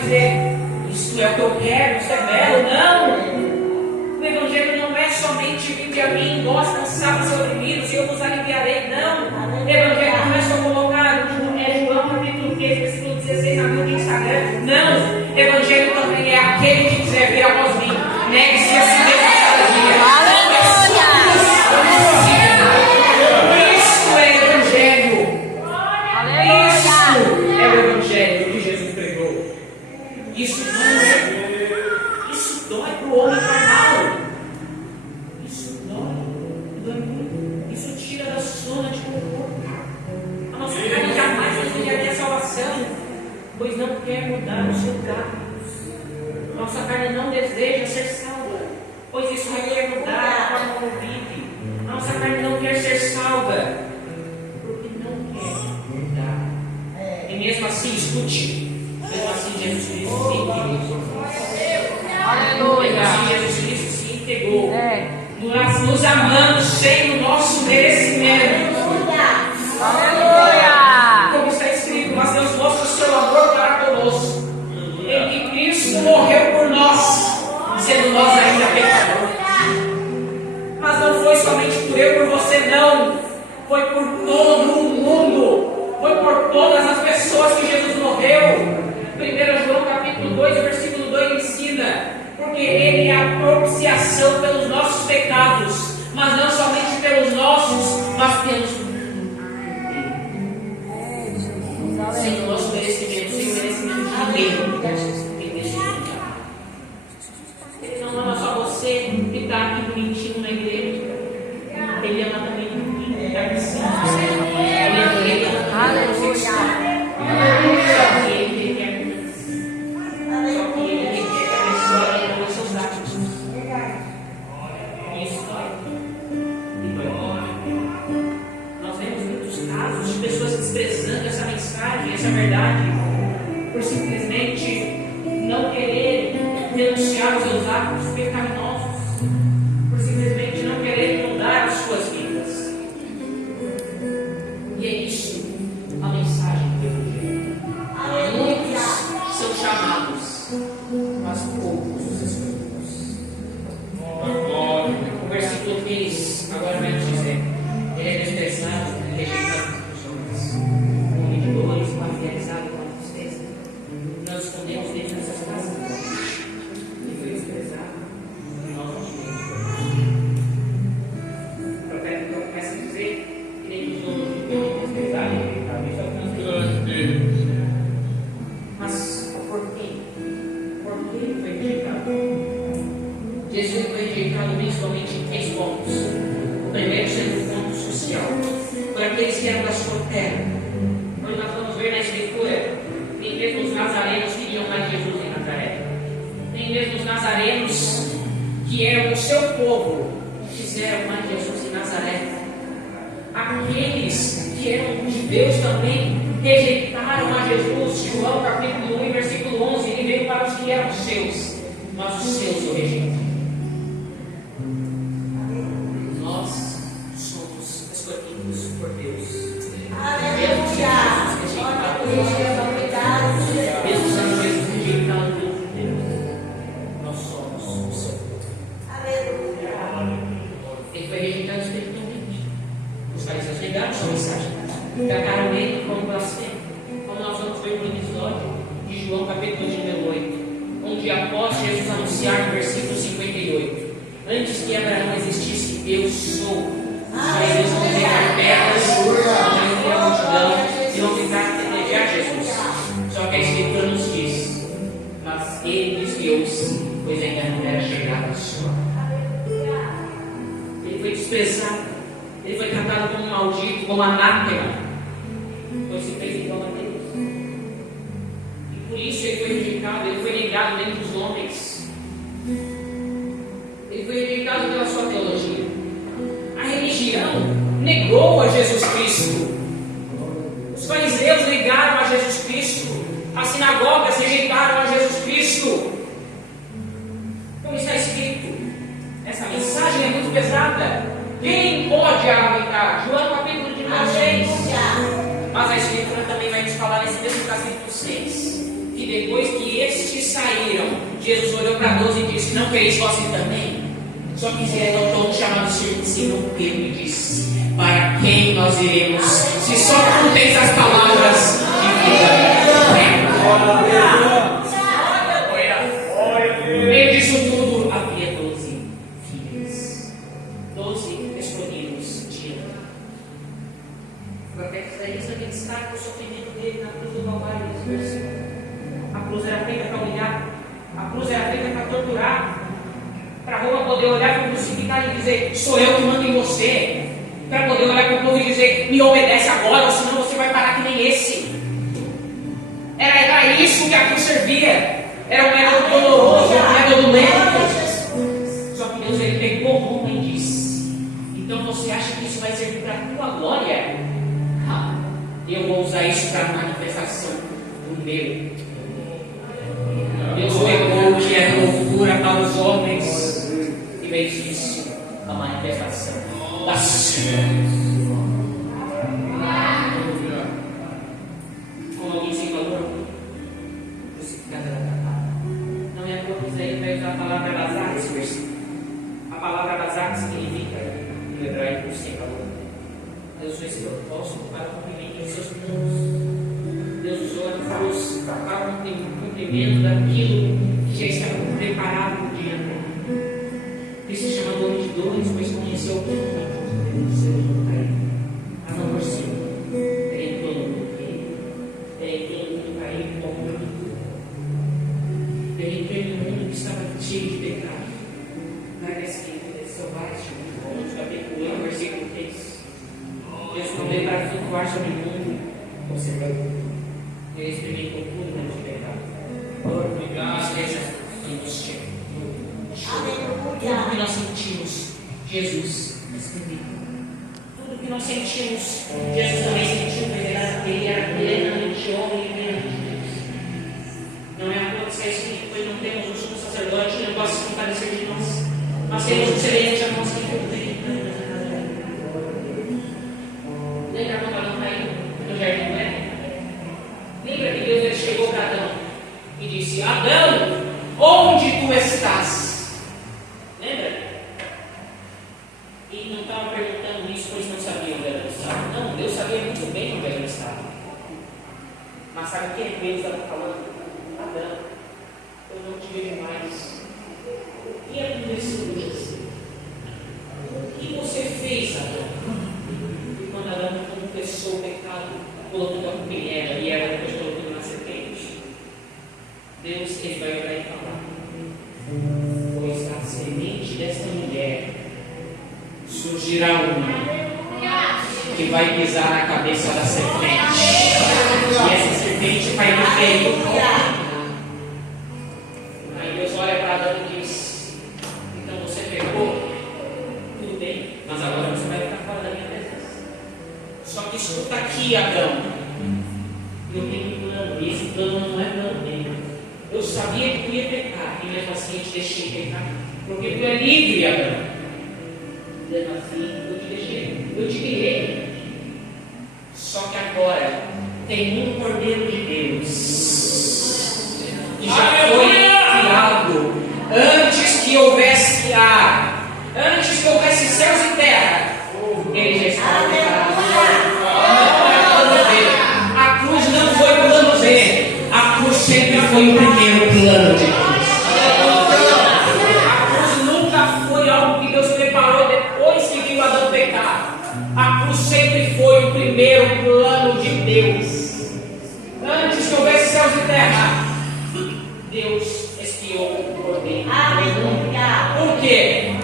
dizer, isso é o que eu quero, isso é belo. Não! O Evangelho não é somente vinde a mim, vós cansados e oprimidos, e eu vos aliviarei. Não! O Evangelho não é só colocar João capítulo 3, versículo 16 na meu Instagram. Não! O Evangelho também é aquele que quiser vir após mim. Negue-se a si mesmo cada dia. Isso é Evangelho. Isso é o Evangelho que Jesus pregou. Isso dói para o homem carnal. Isso dói muito. Isso tira da zona de conforto. A nossa carne jamais desejaria a salvação, pois não quer mudar o seu carro. Nossa carne não deseja ser salva, pois isso requer mudar a forma como vive. A nossa carne não quer ser salva, porque não quer mudar. E mesmo assim, escute, mesmo assim Jesus Cristo se entregou. Aleluia! Mesmo assim Jesus Cristo se entregou. Nós nos amamos sem o nosso merecimento. Aleluia! Como está escrito, mas Deus mostra o seu amor para conosco, em que Cristo morreu por nós, sendo nós ainda pecadores. Mas não foi somente por eu e por você, não. Foi por todo o mundo. Foi por todas as pessoas que Jesus morreu. 1 João capítulo 2, versículo 2 ensina: porque Ele é a propiciação pelos nossos pecados, mas não somente pelos nossos, mas pelos sem o nosso merecimento, sem o merecimento de ninguém. Ele não ama só você que está aqui bonitinho na igreja. Ele ama também o que está aqui sim. Ele ama você que está. Só que Ele quer mudança. Só que Ele quer que a pessoa lembre dos seus atos. Isso dói. E dói. Nós vemos muitos casos de pessoas desprezando essa mensagem, essa verdade, por simplesmente não quererem denunciar os seus atos pecaminosos, por simplesmente não quererem mudar as suas vidas. E é isso a mensagem do Evangelho. Muitos são chamados, mas poucos os escolhidos. O versículo 15 agora vai nos dizer: ele é desprezado, rejeitado por pessoas, homem de dores, materializado com a tristeza. Nós escondemos dentro dessas casas. Ele foi desprezado e nós não tivemos. O profeta então começa a dizer que nem os outros que foram desprezados e rejeitados. Isso é o que nós temos. Mas por quê? Por que ele foi rejeitado? Jesus foi rejeitado principalmente em 3 pontos. O primeiro sendo o ponto social, por aqueles que eram da sua terra. Quando nós vamos ver na Escritura, nem mesmo os nazarenos queriam mais Jesus em Nazaré. Nem mesmo os nazarenos, que eram o seu povo, quiseram mais Jesus em Nazaré. Aqueles que eram judeus também rejeitaram a Jesus. João capítulo 1, versículo 11: ele veio para os que eram seus, mas os seus o rejeitaram. Nós somos escolhidos por Deus. Aleluia! Mesmo sendo Jesus rejeitado por Deus, nós somos o seu povo. Aleluia! Ele foi rejeitado espiritualmente. Os fariseus negaram sua mensagem, trataram ele como blasfemo, como nós vamos ver no episódio de João capítulo número 8, onde após Jesus anunciar no versículo 58: antes que Abraão existisse, eu sou. Os fariseus vão pegar pedras, vão a multidão e vão tentar apedrejar Jesus. Só que a Escritura nos diz: mas ele desviou-se, pois ainda não era chegado a sua hora. Ele foi desprezado, ele foi tratado como um maldito, como anátema, pois se fez igual a Deus. E por isso ele foi rejeitado, ele foi negado dentro dos homens. Ele foi rejeitado pela sua teologia. A religião negou a Jesus Cristo. Os fariseus negaram a Jesus Cristo. As sinagogas rejeitaram a Jesus Cristo. Como está escrito, essa mensagem é muito pesada. Quem pode aguentar? João capítulo de número 6. Mas a Escritura também vai nos falar nesse mesmo capítulo 6, que depois que esse saíram, Jesus olhou para 12 e disse: não quereis vós ir também? Só quiseram todos chamados Simão Pedro e disse: para quem nós iremos, se só tu tens as palavras de vida? No meio disso tudo havia 12 filhos, 12 escolhidos de Ana. O profeta Isaías também destaca o sofrimento dele na cruz do Calvário. A cruz era feita para humilhar, a cruz era feita para torturar, para Roma poder olhar para o crucificado e dizer: sou eu que mando em você, para poder olhar para o povo e dizer: me obedece agora, ou senão você vai parar que nem esse. Era isso que a cruz servia. Era um método doloroso, um método lento. Só que Deus, ele pegou Roma e disse: então você acha que isso vai servir para a tua glória? Eu vou usar isso para a manifestação do meu. Deus pegou o que é loucura para os homens e fez disso a manifestação da sua. Como alguém sem valor, crucificado era tratado. Não é a cor que Isaías vai usar a palavra bazar nesse versículo. A palavra bazar significa, no hebraico, sem valor. Deus usou esse propósito para o cumprimento dos seus planos. Deus usou a cruz para o cumprimento daquilo que já estava preparado no dia anterior. Cristo se chama dono de dores, pois conheceu o que ser humano. A não por cima. Ele todo mundo caído. Ele todo mundo caído como um mundo. Ele entrou em um mundo que estava cheio de pecado. Parece que ele selvagem, Romanos capítulo 1, versículo 3. Deus não veio para flutuar sobre o mundo, observando. Ele experimentou tudo menos de pecado. Obrigado, seja angústia. Tudo que nós sentimos, Jesus experimentou. Tudo que nós sentimos, Jesus também sentiu, mas ele era plenamente homem e plenamente Deus. Não é a coisa que é escrito, pois não temos um sumo sacerdote que não possa se compadecer de nós. Nós temos um semelhante a nós que tudo tem. Lembra quando Adão caiu no jardim do Éden? Lembra que Deus chegou para Adão e disse: Adão, onde tu estás? Lembra? E não estava perguntando isso, pois não sabia onde Adão estava. Não, Deus sabia muito bem onde Adão estava. Mas sabe o que Deus estava falando? Adão, eu não te vejo mais. O que aconteceu hoje? O que você fez, Adão? E quando Adão confessou o pecado, colocando a colher e ela depois colocando na serpente, Deus, ele vai olhar e falar: pois da semente desta mulher surgirá uma que vai pisar na cabeça da serpente, e essa serpente vai lhe ferir. Aí Deus olha para Adão e diz: então você pecou, tudo bem, mas agora você vai ficar fora da minha presença. Só que escuta aqui, Adão, eu tenho um plano, e esse plano não é plano dele. Eu sabia que tu ia pecar, e mesmo assim eu te deixei pecar, porque tu é livre, Adão. Mesmo assim eu te deixei, eu te criei. Só que agora tem um Cordeiro de Deus que já foi criado antes que houvesse ar, antes que houvesse céus e terra. Ele já estava preparado. A cruz não foi plano B, a cruz sempre foi o primeiro plano de Deus. A cruz nunca foi algo que Deus preparou depois que viu Adão pecar. A cruz sempre foi o primeiro plano de Deus. Antes que houvesse céus e terra, Deus expiou o cordeiro. Por quê?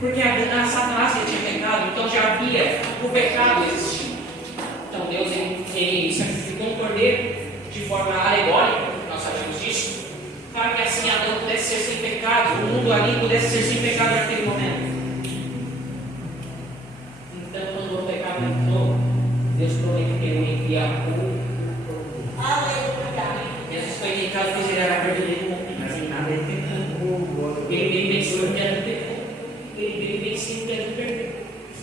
Porque a Satanás tinha pecado, então já havia o pecado existindo. Então Deus ele sacrificou um cordeiro de forma alegórica, nós sabemos disso, para que assim Adão pudesse ser sem pecado, o mundo ali pudesse ser sem pecado naquele momento. Então, quando o pecado entrou, Deus prometeu enviar o cordeiro. Jesus foi tentado porque ele era verdadeiro, mas em nada ele pecou. Ele veio vencer o que Adão pecou. Ele veio vencer o que Adão perdeu.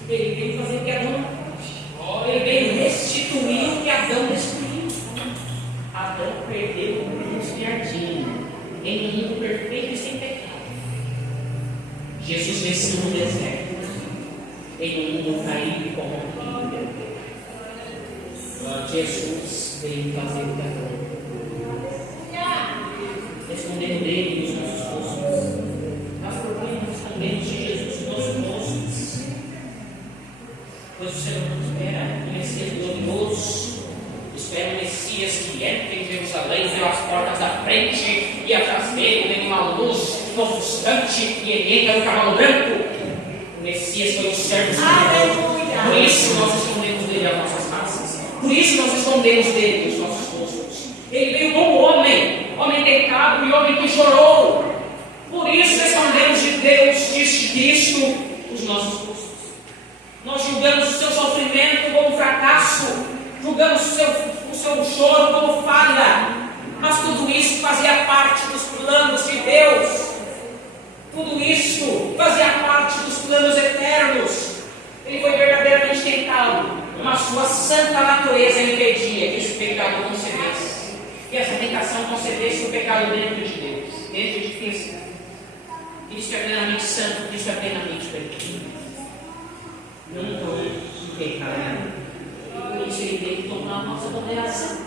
Ele veio fazer o que Adão não pode. Ele veio restituir o que Adão destruiu. Adão perdeu o jardim. em um mundo perfeito e sem pecado. Jesus venceu no deserto, em um mundo caído e corrompido. Jesus veio fazer o perdão, respondendo dele nos nossos rostos. Nós procuramos responder de Jesus nos nossos rostos, pois o Senhor não espera o Messias glorioso, espera o Messias que entra em Jerusalém pelas portas da frente e atrás dele vem uma luz ofuscante e ele entra no cavalo branco. O Messias foi o servo escolhido. Por isso nós escondemos dele as nossas faces. Por isso nós escondemos dele os nossos rostos. Ele veio como homem tentado e homem que chorou. Por isso escondemos de Deus, de Cristo, os nossos rostos. Nós julgamos o seu sofrimento como fracasso, julgamos o seu choro como falha, mas tudo isso fazia parte dos planos de Deus. Tudo isso fazia parte dos planos eternos. Ele foi verdadeiramente tentado, mas sua santa natureza impedia que esse pecado concedesse, que essa tentação concedesse o pecado dentro de Deus, dentro de Cristo. Cristo é plenamente santo, Cristo é plenamente perfeito. Nunca houve pecado. E por isso ele veio que tomar a nossa condenação.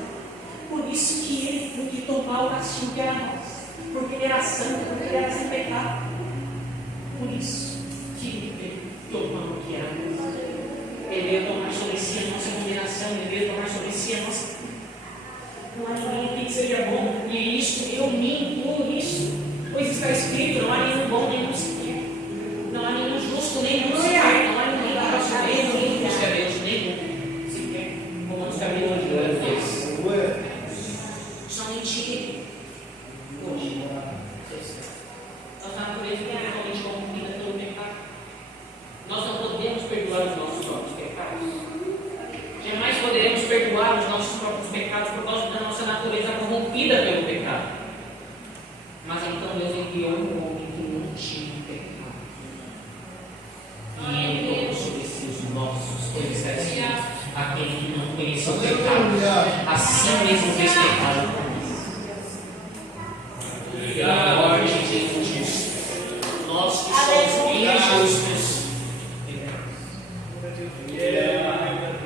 Por isso que ele foi que tomar o castigo que era nosso. Porque ele era santo, porque ele era sem pecado. Por isso que ele veio tomar o que era nosso. Ele veio tomar sobre si a nossa condenação. Ele veio tomar sobre si a nossa. Não há ninguém aqui que seja bom. E isso, eu me incluo nisso. Pois está escrito: não há nenhum bom, nenhum sequer. Não há nenhum justo, nenhum sequer. Não há ninguém que possa ver, nenhum busca Deus, nenhum sequer. Como nos caminhos de Deus. Somente Ele. Hoje, nossa natureza é totalmente corrompida pelo pecado. Nós não podemos perdoar os nossos próprios pecados. Jamais poderemos perdoar os nossos próprios pecados por causa da nossa natureza corrompida pelo pecado. Mas então Deus enviou um homem que não tinha pecado. E ele tomou sobre si os nossos, pois está escrito: aquele que não conheceu o pecado, assim mesmo fez pecado por nós. Pela morte de um justo, nós que somos injustos,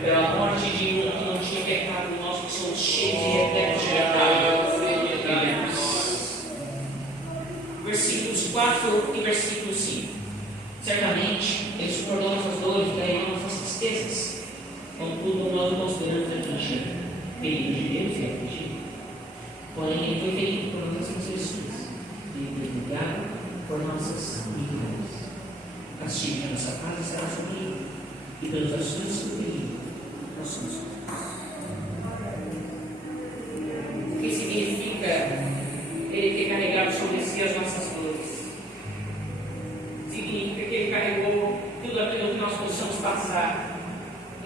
pela morte de um que não tinha pecado, nós que somos cheios e repletos de pecado, vivemos. Versículos 4 e versículo 5. Certamente Ele suportou nossas dores, carregou nossas tristezas. Contudo, nós não consideramos afligido, ferido de Deus e afligido. Porém, Ele foi ferido por nossas transgressões, e desligado por nossas iniquidades. O castigo de nossa paz estará sobre Ele, e pelos ações do perigo nós somos salvos. O que significa Ele ter carregado sobre si as nossas dores? Significa que Ele carregou tudo aquilo que nós possamos passar.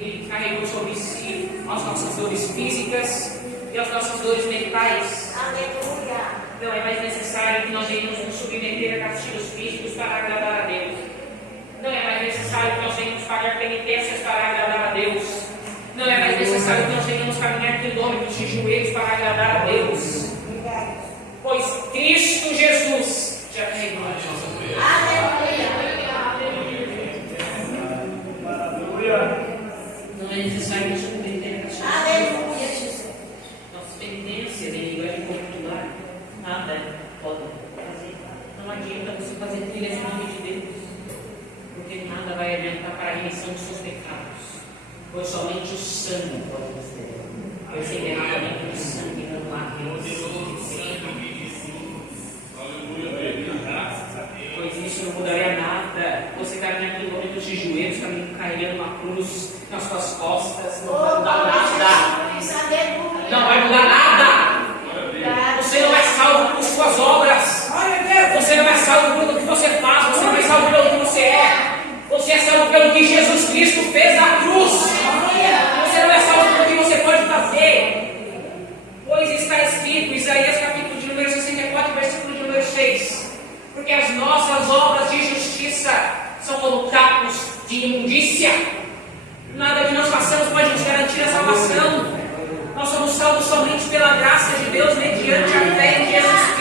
Ele carregou sobre si as nossas dores físicas e as nossas dores mentais. Aleluia! Não é mais necessário que nós venhamos nos submeter a castigos físicos para agradar a Deus. Não é mais necessário que nós venhamos pagar penitências para agradar a Deus. Não é mais necessário que nós venhamos caminhar quilômetros de joelhos para agradar a Deus. Pois Cristo Jesus já carregou as nossas dores. Aleluia! Não é necessário nos submeter a castigos. Aleluia, Jesus. Nossas penitências em linguagem popular, nada pode fazer. Não adianta você fazer trilhas em nome de Deus, porque nada vai adiantar para a remissão dos seus pecados, pois somente o sangue pode fazer. Pois sem derramamento do sangue não há Deus. Pois isso não mudaria nada. Você caminhar quilômetros de joelhos, carregando uma cruz nas suas costas, não vai mudar nada. Não vai mudar nada. Você não é salvo por suas obras. Você não é salvo pelo que você faz. Você não é salvo pelo que você é. Você é salvo pelo que Jesus Cristo fez na cruz. Você não é salvo pelo que você pode fazer. Pois está escrito, Isaías capítulo de número 64, versículo de número 6. Porque as nossas obras de justiça são como cacos de imundícia. Nada que nós façamos pode nos garantir a salvação. Nós somos salvos somente pela graça de Deus mediante a fé em Jesus